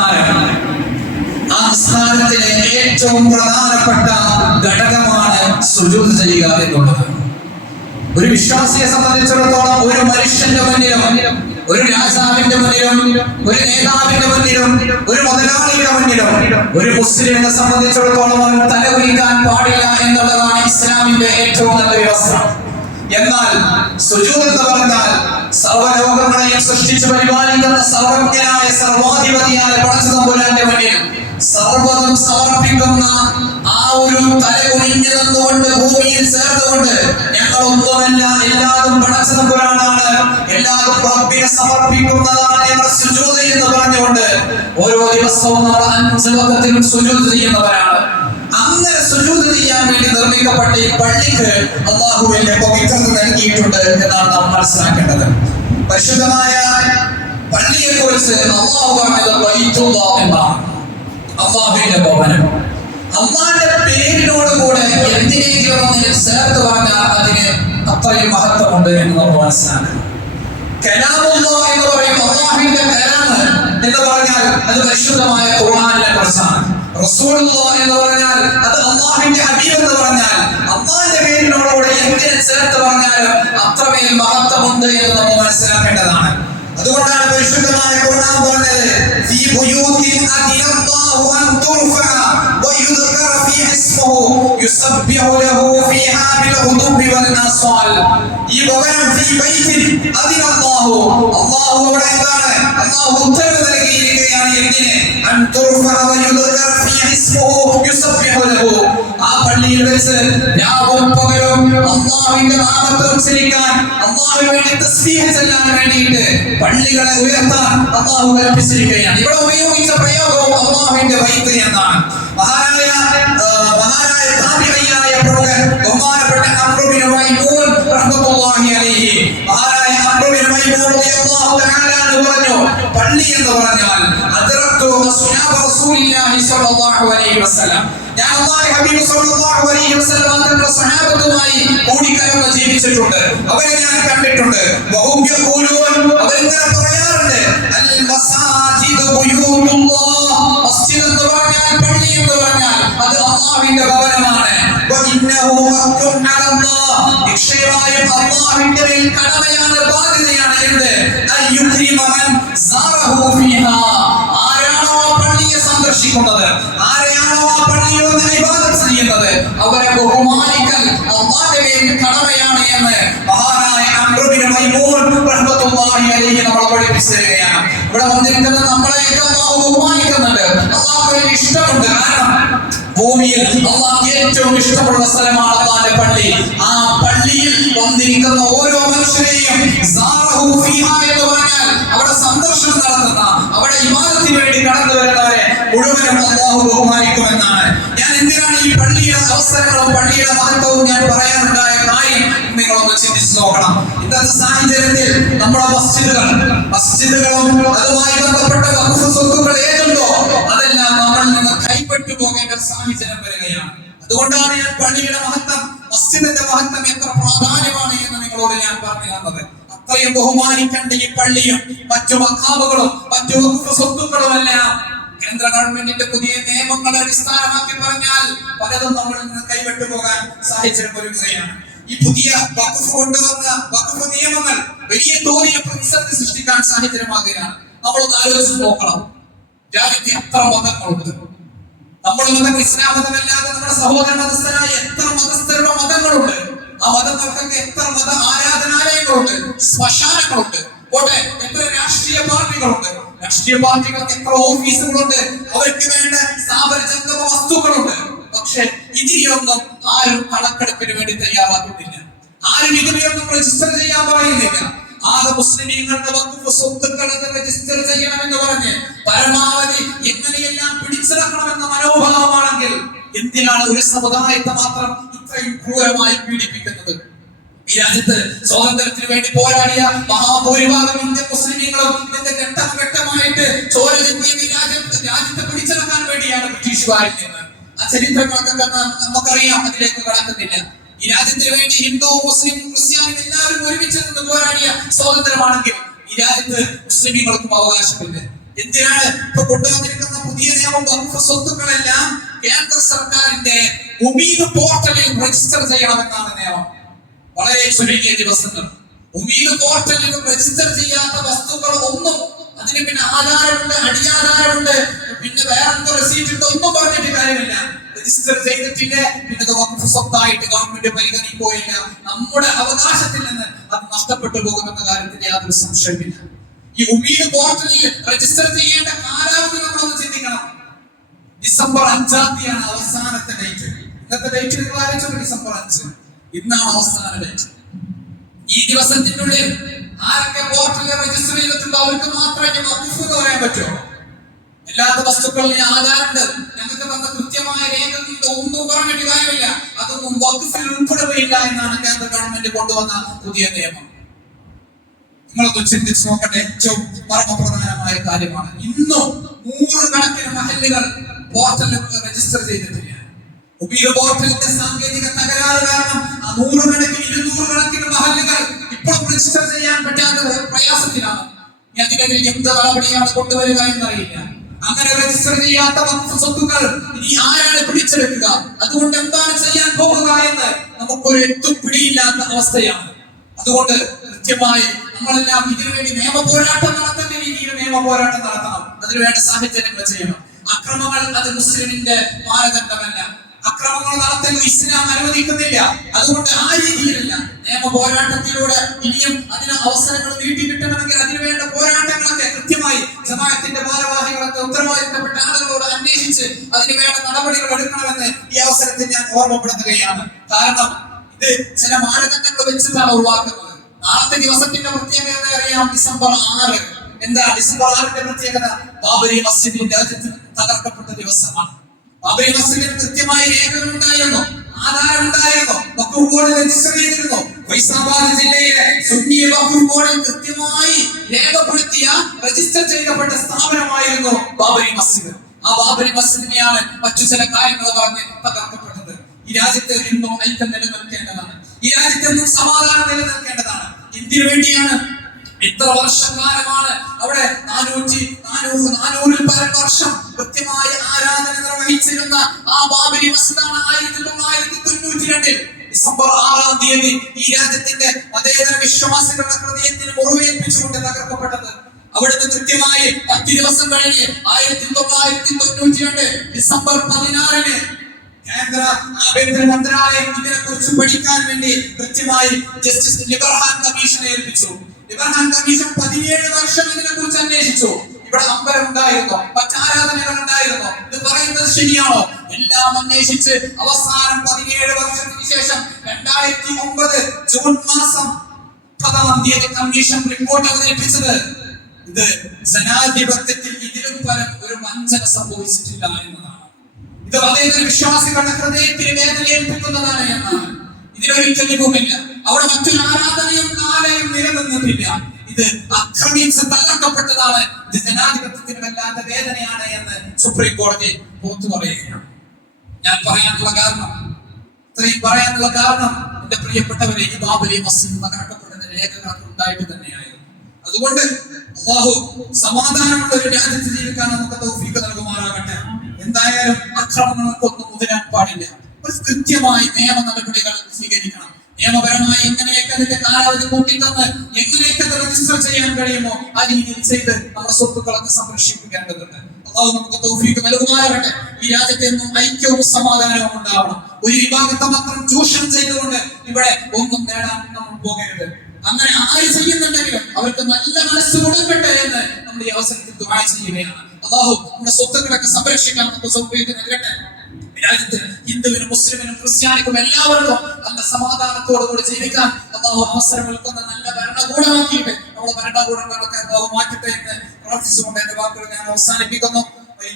നിസ്കാരം. ആ നിസ്കാരത്തിലെ ഏറ്റവും പ്രധാനപ്പെട്ട ഘടകമാണ് സുജൂദ് ചെയ്യുക എന്നുള്ളത്. ഒരു വിശ്വാസിയെ സംബന്ധിച്ചിടത്തോളം ഒരു മനുഷ്യന്റെ മുന്നിലും, ഒരു രാജാവിന്റെ മുന്നിലും, ഒരു നേതാവിന്റെ മുന്നിലും, ഒരു മുതലാളിയുടെ മുന്നിലും ഒരു മുസ്ലിമിനെ സംബന്ധിച്ചിടത്തോളം അവൻ തല കുനിക്കാൻ പാടില്ല എന്നുള്ളതാണ് ഇസ്ലാമിന്റെ ഏറ്റവും നല്ല വ്യവസ്ഥ. എന്നാൽ സുജൂദ് എന്ന് പറഞ്ഞാൽ സർവ്വലോകങ്ങളെയും സൃഷ്ടിച്ച് പരിപാലിക്കുന്ന സർവജ്ഞനായ സർവാധിപതിയായ പടച്ചതമ്പുരാന്റെ മുന്നിൽ സർവ്വതും സമർപ്പിക്കുന്ന ആ ഒരു തലകുനിഞ്ഞു നിന്നുകൊണ്ട് ഭൂമിയിൽ ചേർന്നുകൊണ്ട് ഞങ്ങൾ ഒന്നുമല്ല, എല്ലാതും പടച്ചതമ്പുരാനാണ്, എല്ലാതും റബ്ബിനെ സമർപ്പിക്കുന്നതാണ് ഞങ്ങൾ സുജൂദ് എന്ന് പറഞ്ഞുകൊണ്ട് ഓരോ ദിവസവും നമ്മൾ 5 വഖത്തിലും സുജൂദ് ചെയ്യുന്നവരാണ്. അങ്ങനെ സുജൂദ് ചെയ്യാൻ വേണ്ടി നിർമ്മിക്കപ്പെട്ട ഈ പള്ളിക്ക് അല്ലാഹുവിന്റെ പവിത്രത നൽകിയിട്ടുണ്ട് എന്നാണ് നാം മനസ്സിലാക്കേണ്ടത്. പരിശുദ്ധമായ പള്ളിയെ കുറിച്ച് അല്ലാഹു പറഞ്ഞത് ബൈത്തുല്ലാഹ് എന്നാണ്, അല്ലാഹുവിന്റെ ഭവനം. അല്ലാഹുവിന്റെ പേരിനോട് കൂടെ എന്തിനെങ്കിലും ഒന്നിനെ ചേർത്ത് പറഞ്ഞാൽ അതിന് അത്രയും മഹത്വമുണ്ട് എന്ന് നമ്മൾ മനസ്സിലാക്കണം. കലാമുല്ലാഹ് എന്ന് പറയും, അല്ലാഹുവിന്റെ കലാം എന്ന് പറഞ്ഞാൽ അത് പരിശുദ്ധമായ ഖുർആനിനെ കുറിച്ചാണ്. റസൂലുള്ളാഹ് എന്ന് പറഞ്ഞാൽ അത് അല്ലാഹുവിന്റെ ഹബീബ് എന്ന് പറഞ്ഞാൽ അല്ലാഹുവിന്റെ പേരിനോടുകൂടെ എന്തിനെ ചേർത്ത് പറഞ്ഞാലും അത്രമേൽ മഹത്വമുണ്ട് എന്ന് നമ്മൾ മനസ്സിലാക്കേണ്ടതാണ്. അതുകൊണ്ടാണ് പരിശുദ്ധമായ ഖുർആൻ പറഞ്ഞത് ഫീ ബുയൂത്തിൻ അദിനല്ലാഹു അൻ തുർഫഅ വയുദ്കറ ഫീഹി ഇസ്മുഹു യുസബ്ബിഹു ലഹു ഫീഹാ ബിൽ ഗുദുബി വൽ ആസ്വാൽ. ഈ ഭവനം ഫീ ബൈത്തിൻ അദിനല്ലാഹു, അല്ലാഹു അവിടെ എന്താണ് അല്ലാഹു ഉത്തരവ് നൽകിയിരിക്കുകയാണ് എന്തിനെ? അൻ തുർഫഅ വയുദ്കറ ഫീഹി ഇസ്മുഹു യുസബ്ബിഹു ലഹു. ആ പള്ളിയിൽ വെച്ച് രാവും പകലും അല്ലാഹുവിന്റെ നാമത്തെ ഉച്ചരിക്കാൻ, അല്ലാഹുവിന് വേണ്ടി തസ്ബീഹ് ചൊല്ലാൻ വേണ്ടിയിട്ട് പള്ളികളെ ഉയർത്താൻ അല്ലാഹു കൽപ്പിച്ചിരിക്കുകയാണ്. ഇവിടെ ഉപയോഗിച്ച പ്രയോഗവും അല്ലാഹുവിന്റെ ബൈത്ത് എന്നാണ്. മഹാനായ താബിഈയായ പ്രമുഖൻ ബഹുമാനപ്പെട്ട അംറു ബിൻ മൈമൂൻ റഹ്മത്തുള്ളാഹി അലൈഹി, മഹാനായ അംറു ബിൻ മൈമൂൻ റളിയല്ലാഹു തആല അൻഹു പറഞ്ഞു, പള്ളി എന്ന് പറഞ്ഞാൽ അദ്റഖ്തു അസ്ഹാബ റസൂലില്ലാഹി സ്വല്ലല്ലാഹു അലൈഹി വസല്ലം, ഞാൻ അല്ലാഹുവിന്റെ ഹബീബ് സ്വല്ലല്ലാഹു അലൈഹി വസല്ലം തന്റെ സ്വഹാബത്തുമായി കൂടിക്കലർന്ന് ജീവിച്ചിട്ടുണ്ട്, അവരെ ഞാൻ കണ്ടിട്ടുണ്ട്. വഹും യഖൂലൂൻ, അവരിങ്ങനെ പറയാറുണ്ട്, അൽ മസാജിദു ബുയൂത്തുല്ലാഹ്, മസ്ജിദ് എന്ന് പറഞ്ഞാൽ, പള്ളി എന്ന് പറഞ്ഞാൽ അത് അല്ലാഹുവിന്റെ ഭവനമാണ്. വഇന്നഹു ഹഖ്ഖുൻ അലല്ലാഹ്, നിശ്ചയമായും അല്ലാഹുവിന്റെ മേൽ കടമയാണ്, ബാധ്യതയാണ് എന്ത്? അയ്യുക്രിമ മൻ സാറഹു ഫീഹാ, ആരാണോ ആ പള്ളിയെ സന്ദർശിക്കുന്നത്, ആരെയാണോ ആ പള്ളിയിൽ നിന്ന് ഇബാദത്ത് ചെയ്യുന്നത്, അവരെ ബഹുമാനിക്കൽ അല്ലാഹുവിന്റെ മേൽ കടമയാണ് എന്ന് മഹാനായ അംറു ബിൻ മൈമൂൻ റഹ്മത്തുള്ളാഹി അലൈഹി നമ്മളെ പഠിപ്പിച്ചു തരികയാണ്. ഇവിടെ വന്നിരിക്കുന്ന നമ്മളെയൊക്കെ അല്ലാഹു ബഹുമാനിക്കുന്നുണ്ട്, അല്ലാഹുവിന് ഇഷ്ടമുണ്ട്. കാരണം ഭൂമിയിൽ അല്ലാഹു ഏറ്റവും ഇഷ്ടമുള്ള സ്ഥലമാണ് അല്ലാഹുവിന്റെ പള്ളി. ആ പള്ളിയിൽ വന്നിരിക്കുന്ന ഓരോ മനുഷ്യരെയും സാറഹു ഫീഹാ എന്ന് പറഞ്ഞാൽ അവിടെ സന്ദർശനം നടത്തുന്ന, അവിടെ ഇബാദത്തിന് വേണ്ടി കടന്നു വരുന്നവരെ മുഴുവനും അല്ലാഹു ബഹുമാനിക്കുമെന്നാണ്. ഞാൻ എന്തിനാണ് ഈ പള്ളിയുടെ അവസരങ്ങളും പള്ളിയുടെ മഹത്വവും ഞാൻ പറയാനുണ്ടായ കാര്യം നിങ്ങളൊന്ന് ചിന്തിച്ചു നോക്കണം. ഇന്നത്തെ സാഹചര്യത്തിൽ നമ്മുടെ മസ്ജിദുകളും അതുമായി ബന്ധപ്പെട്ട വഖഫ് സ്വത്തുക്കൾ ഏതുണ്ടോ അതെല്ലാം നമ്മളിൽ നിന്ന് കൈപ്പെട്ടു പോകേണ്ട സാഹചര്യം വരികയാണ്. അതുകൊണ്ടാണ് ഞാൻ പള്ളിയുടെ മഹത്വം, മസ്ജിദിന്റെ മഹത്വം എത്ര പ്രാധാന്യമാണ് എന്ന് നിങ്ങളോട് ഞാൻ പറഞ്ഞു തന്നത്. അത്രയും ബഹുമാനിക്കേണ്ട ഈ പള്ളിയും മറ്റു മഖാമുകളും മറ്റു വഖഫ് സ്വത്തുക്കളും എല്ലാം കേന്ദ്ര ഗവൺമെന്റിന്റെ പുതിയ നിയമങ്ങളെ അടിസ്ഥാനമാക്കി പറഞ്ഞാൽ പലതും നമ്മളിൽ നിന്ന് കൈവിട്ടു പോകാൻ സാഹചര്യം ഒരുങ്ങുകയാണ്. ഈ പുതിയ വഖഫ് കൊണ്ടുവന്ന വഖഫ് നിയമങ്ങൾ വലിയ തോതിൽ പ്രതിസന്ധി സൃഷ്ടിക്കാൻ സാഹചര്യമാകുകയാണ്. നമ്മളൊന്ന് ആലോചിച്ച് നോക്കണം, രാജ്യത്ത് എത്ര മതങ്ങളുണ്ട്. നമ്മുടെ മതം ഇസ്ലാം മതമല്ലാതെ നമ്മുടെ സഹോദര മതസ്ഥരായ എത്ര മതസ്ഥരുടെ മതങ്ങളുണ്ട്. ആ മതങ്ങൾക്കൊക്കെ എത്ര മത ആരാധനാലയങ്ങളുണ്ട്, ശ്മശാനങ്ങളുണ്ട്. എത്ര രാഷ്ട്രീയ പാർട്ടികളുണ്ട്, രാഷ്ട്രീയ പാർട്ടികൾക്ക് എത്ര ഓഫീസുകളുണ്ട്, അവർക്ക് വേണ്ട സ്ഥാപന ജംഗമ വസ്തുക്കളുണ്ട്. പക്ഷെ ഇതിനെയൊന്നും ആരും കണക്കെടുപ്പിന് വേണ്ടി തയ്യാറാക്കുന്നില്ല, ആരും ഇതിനെയൊന്നും രജിസ്റ്റർ ചെയ്യാൻ പറയുന്നില്ല. ആകെ മുസ്ലിമീങ്ങളുടെ വഖഫ് സ്വത്തുക്കൾ രജിസ്റ്റർ ചെയ്യണമെന്ന് പറഞ്ഞ് പരമാവധി എങ്ങനെയെല്ലാം പിടിച്ചെടുക്കണമെന്ന മനോഭാവമാണെങ്കിൽ എന്തിനാണ് ഒരു സമുദായത്തെ മാത്രം ഇത്രയും ക്രൂരമായി പീഡിപ്പിക്കുന്നത്? ഈ രാജ്യത്ത് സ്വാതന്ത്ര്യത്തിന് വേണ്ടി പോരാടിയ മഹാഭൂരിഭാഗം ഇന്ത്യൻ മുസ്ലിമീങ്ങളും ഇതിന്റെ ഘട്ടമായിട്ട് ചോര ചിന്തിയ രാജ്യത്തെ പിടിച്ചെടുക്കാൻ വേണ്ടിയാണ് ബ്രിട്ടീഷുകാരിൽ നിന്ന്. ആ ചരിത്രങ്ങളൊക്കെ നമുക്കറിയാം, അതിലേക്ക് കടക്കുന്നില്ല. ഈ രാജ്യത്തിന് വേണ്ടി ഹിന്ദു മുസ്ലിം ക്രിസ്ത്യാനി എല്ലാവരും ഒരുമിച്ച് നിന്ന് പോരാടിയ സ്വാതന്ത്ര്യമാണെങ്കിൽ ഈ രാജ്യത്ത് മുസ്ലിമീങ്ങൾക്കും അവകാശമില്ല. എന്തിനാണ് ഇപ്പൊ കൊണ്ടുവന്നിരിക്കുന്ന പുതിയ നിയമം? വഖഫ് സ്വത്തുക്കളെല്ലാം കേന്ദ്ര സർക്കാരിന്റെ ഉമീദ് പോർട്ടലിൽ രജിസ്റ്റർ ചെയ്യണമെന്നാണ് നിയമം. വളരെ ചുരുങ്ങിയ ദിവസങ്ങൾ. ഉമീദ് പോർട്ടലിൽ രജിസ്റ്റർ ചെയ്യാത്ത വസ്തുക്കൾ ഒന്നും, അതിന് പിന്നെ ആധാരമുണ്ട്, അടിയാധാരമുണ്ട്, പിന്നെ വേറെന്തോ റെസീറ്റ് ഉണ്ട്, ഒന്നും പറഞ്ഞിട്ട് കാര്യമില്ല. രജിസ്റ്റർ ചെയ്തിട്ടില്ല, പിന്നെ വഖഫ് സ്വത്തായിട്ട് ഗവൺമെന്റ് പരിഗണിക്കുകയില്ല. നമ്മുടെ അവകാശത്തിൽ നിന്ന് അത് നഷ്ടപ്പെട്ടു പോകുമെന്ന കാര്യത്തിൽ യാതൊരു സംശയമില്ല. ഈ ഉമീദ് പോർട്ടലിൽ രജിസ്റ്റർ ചെയ്യേണ്ട കാലാവധി നമ്മളൊന്ന് ചിന്തിക്കണം. ഡിസംബർ 5-ാം തീയതിയാണ് അവസാനത്തെ ഡേറ്റ്. ഇന്നത്തെ ഡേറ്റ് നിങ്ങൾ ആലോചിച്ചു, ഡിസംബർ 5 ഇന്നാണ് അവസാന ഡേറ്റ്. ഈ ദിവസത്തിനുള്ളിൽ ആരൊക്കെ പോർട്ടലിൽ രജിസ്റ്റർ ചെയ്തിട്ടുണ്ടോ അവർക്ക് മാത്രമേ വഖഫ് എന്ന് പറയാൻ പറ്റുമോ? എല്ലാത്ത വസ്തുക്കളിന് ആധാരമുണ്ട്, ഞങ്ങൾക്ക് തന്ന കൃത്യമായ രേഖകളുണ്ട്, ഒന്നും പറഞ്ഞിട്ട് കാര്യമില്ല. അതൊന്നും വഖഫിൽ ഉൾപ്പെടുകയില്ല എന്നാണ് കേന്ദ്ര ഗവൺമെന്റ് കൊണ്ടുവന്ന പുതിയ നിയമം. നിങ്ങളൊന്ന് ചിന്തിച്ചു നോക്കട്ടെ. ഏറ്റവും പരമപ്രധാനമായ കാര്യമാണ്. ഇന്നും 100 കണക്കിന് മഹല്ലുകൾ പോർട്ടലിൽ രജിസ്റ്റർ ചെയ്തിട്ടില്ല. ഉമീദ് പോർട്ടലിന്റെ സാങ്കേതിക തകരാറ് കാരണം 100 കണക്കിന് 200 കണക്കിന് മഹല്ലുകൾ ഇപ്പോഴും രജിസ്റ്റർ ചെയ്യാൻ പറ്റാത്ത പ്രയാസത്തിലാണ്. അതിനെതിരെ എന്ത് നടപടിയാണ് കൊണ്ടുവരിക എന്നറിയില്ല. അങ്ങനെ രജിസ്റ്റർ ചെയ്യാത്ത വഖഫ് സ്വത്തുക്കൾ ഇനി ആരാണ് പിടിച്ചെടുക്കുക, അതുകൊണ്ട് എന്താണ് ചെയ്യാൻ പോകുക എന്ന് നമുക്കൊരു എത്തും പിടിയില്ലാത്ത അവസ്ഥയാണ്. അതുകൊണ്ട് കൃത്യമായി നമ്മളെല്ലാം ഇതിനുവേണ്ടി നിയമ പോരാട്ടം നടത്തേണ്ട രീതിയിൽ നിയമ പോരാട്ടം നടത്തണം. അതിനുവേണ്ട സാഹചര്യങ്ങൾ ചെയ്യണം. അക്രമങ്ങൾ അത് മുസ്ലിമിന്റെ മാനദണ്ഡമല്ല. അക്രമങ്ങൾ നടത്താൻ ഇസ്ലാം അനുവദിക്കുന്നില്ല. അതുകൊണ്ട് ആ രീതിയിലല്ല, നിയമ പോരാട്ടത്തിലൂടെ ഇനിയും അതിന് അവസരങ്ങൾ നീട്ടി കിട്ടണമെങ്കിൽ അതിനുവേണ്ട പോരാട്ടങ്ങളൊക്കെ കൃത്യമായി ജമാഅത്തിന്റെ ഭാരവാഹികളൊക്കെ ഉത്തരവാദിത്തപ്പെട്ട ആളുകളോട് അന്വേഷിച്ച് അതിനുവേണ്ട നടപടികൾ എടുക്കണമെന്ന് ഈ അവസരത്തിൽ ഞാൻ ഓർമ്മപ്പെടുത്തുകയാണ്. കാരണം ഇത് ചില മാനദണ്ഡങ്ങൾ വെച്ചിട്ടാണ് ഒഴിവാക്കുന്നത്. നാളത്തെ ദിവസത്തിന്റെ പ്രത്യേകത അറിയാം. ഡിസംബർ 6. എന്താ ഡിസംബർ 6ന്റെ പ്രത്യേകത? ബാബരി മസ്ജിദ് രാജ്യത്ത് തകർക്കപ്പെട്ട ദിവസമാണ്. ബാബരി മസ്ജിദിന് കൃത്യമായ രേഖകൾ ഉണ്ടായിരുന്നു, ആധാരം ഉണ്ടായിരുന്നു, വഖഫ് ബോർഡ് രജിസ്റ്റർ ചെയ്തിരുന്നു. ഫൈസാബാദ് ജില്ലയിലെ സുന്നി വഖഫ് ബോർഡിൽ കൃത്യമായി രേഖപ്പെടുത്തിയ രജിസ്റ്റർ ചെയ്യപ്പെട്ട സ്ഥാപനമായിരുന്നു ബാബരി മസ്ജിദ്. ആ ബാബരി മസ്ജിദിനെയാണ് മറ്റു ചില കാര്യങ്ങൾ പറഞ്ഞ് തകർക്കപ്പെട്ടത്. ഈ രാജ്യത്ത് എന്നും ഐക്യം നിലനിൽക്കേണ്ടതാണ്. ഈ രാജ്യത്തെന്നും സമാധാനം നിലനിൽക്കേണ്ടതാണ്. എന്തിനു വേണ്ടിയാണ്? ഇത്ര വർഷക്കാലമാണ് അവിടെ 400-ൽ പരം വർഷം കൃത്യമായ ആരാധന നിർവഹിച്ചിരുന്ന ആ ബാബരി മസ്ജിദാണ് 1992 ഡിസംബർ 6-ാം തീയതി ഈ രാജ്യത്തിന്റെ മതേതര വിശ്വാസികളുടെ ഹൃദയത്തിന് മുറിവേൽപ്പിച്ചുകൊണ്ട് തകർക്കപ്പെട്ടത്. അവിടുന്ന് കൃത്യമായി 10 ദിവസം കഴിഞ്ഞ് 1992 ഡിസംബർ 16-ന് കേന്ദ്ര ആഭ്യന്തര മന്ത്രാലയം ഇതിനെക്കുറിച്ച് പഠിക്കാൻ വേണ്ടി കൃത്യമായി ജസ്റ്റിസ് ലിബർഹാൻ കമ്മീഷനെ ഏൽപ്പിച്ചു. ലിബർഹാൻ കമ്മീഷൻ 17 വർഷം ഇതിനെക്കുറിച്ച് അന്വേഷിച്ചു. ഇവിടെ അമ്പലം ഉണ്ടായിരുന്നോ, മറ്റാരാധനകൾ ഉണ്ടായിരുന്നോ, ഇത് പറയുന്നത് ശരിയാണോ, എല്ലാം അന്വേഷിച്ച് അവസാനം 17 വർഷത്തിന് ശേഷം 2009 ജൂൺ മാസം 10-ാം തീയതി കമ്മീഷൻ റിപ്പോർട്ട് അവതരിപ്പിച്ചത് ഇത് ജനാധിപത്യത്തിൽ ഇതിലും പരം ഒരു വഞ്ചന സംഭവിച്ചിട്ടില്ല എന്നതാണ്. ഇത് മതേതര വിശ്വാസികളുടെ ഹൃദയത്തിന് വേദനയേൽപ്പിക്കുന്നതാണ് എന്നാണ്. ഇതിനൊരു തെളിവുമില്ല. അവിടെ മറ്റൊരു ആരാധനയും കാലയും നിലനിന്നിട്ടില്ല. ഇത് ആക്രമിച്ച് തകർക്കപ്പെട്ടതാണ്. ഇത് ജനാധിപത്യത്തിന് വല്ലാത്ത വേദനയാണ് എന്ന് സുപ്രീം കോടതി പുറത്തു പറയുകയാണ്. ഞാൻ പറയാനുള്ള കാരണം, ഇത്രയും പറയാനുള്ള കാരണം, എന്റെ പ്രിയപ്പെട്ടവരെ, ഈ ബാബരി മസ്ജിദ് തകർക്കപ്പെടുന്ന രേഖകൾ ഉണ്ടായിട്ട് തന്നെയായിരുന്നു. അതുകൊണ്ട് അല്ലാഹു സമാധാനമുള്ള ഒരു രാജ്യത്ത് ജീവിക്കാൻ നമുക്ക് തൗഫീഖ് നൽകുമാറാകട്ടെ. എന്തായാലും അക്രമങ്ങൾക്കൊന്നും മുതിരാൻ പാടില്ല. കൃത്യമായി നിയമ നടപടികൾ സ്വീകരിക്കണം. നിയമപരമായി എങ്ങനെയൊക്കെ അതിന്റെ കാലാവധി കൂട്ടിത്തന്ന് എങ്ങനെയൊക്കെ രജിസ്റ്റർ ചെയ്യാൻ കഴിയുമോ ആ രീതിയിൽ ചെയ്ത് നമ്മുടെ സ്വത്തുക്കളൊക്കെ സംരക്ഷിക്കേണ്ടതുണ്ട്. അല്ലാഹു നമുക്ക് തൗഫീഖ് നൽകുമാറാകട്ടെ. ഈ രാജ്യത്ത് എന്നും ഐക്യവും സമാധാനവും ഉണ്ടാവണം. ഒരു വിഭാഗത്തെ മാത്രം ചൂഷണം ചെയ്തുകൊണ്ട് ഇവിടെ ഒന്നും നേടാൻ നമ്മൾ പോകരുത്. അങ്ങനെ ആര് ചെയ്യുന്നുണ്ടെങ്കിലും അവർക്ക് നല്ല മനസ്സ് കൊടുക്കട്ടെ എന്ന് നമ്മൾ ഈ അവസരത്തിൽ ദുആ ചെയ്യുകയാണ്. അല്ലാഹു നമ്മുടെ സ്വത്തുക്കളൊക്കെ സംരക്ഷിക്കാൻ നമുക്ക് സൗകര്യം നൽകട്ടെ. രാജ്യത്ത് ഹിന്ദുവിനും മുസ്ലിമിനും ക്രിസ്ത്യാനിക്കും എല്ലാവർക്കും നല്ല സമാധാനത്തോടുകൂടി ജീവിക്കാൻ അല്ലാഹു അവസരം നൽകുന്ന നല്ല ഭരണകൂടമാക്കിയിട്ട് നമ്മുടെ ഭരണകൂടങ്ങളൊക്കെ അല്ലാഹു മാറ്റട്ടെ എന്ന് പ്രാർത്ഥിച്ചുകൊണ്ട് എന്റെ വാക്കുകൾ ഞാൻ അവസാനിപ്പിക്കുന്നു.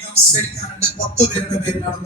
നമസ്കരിക്കാനുണ്ട് 10 പേരുടെ പേരിലാണ്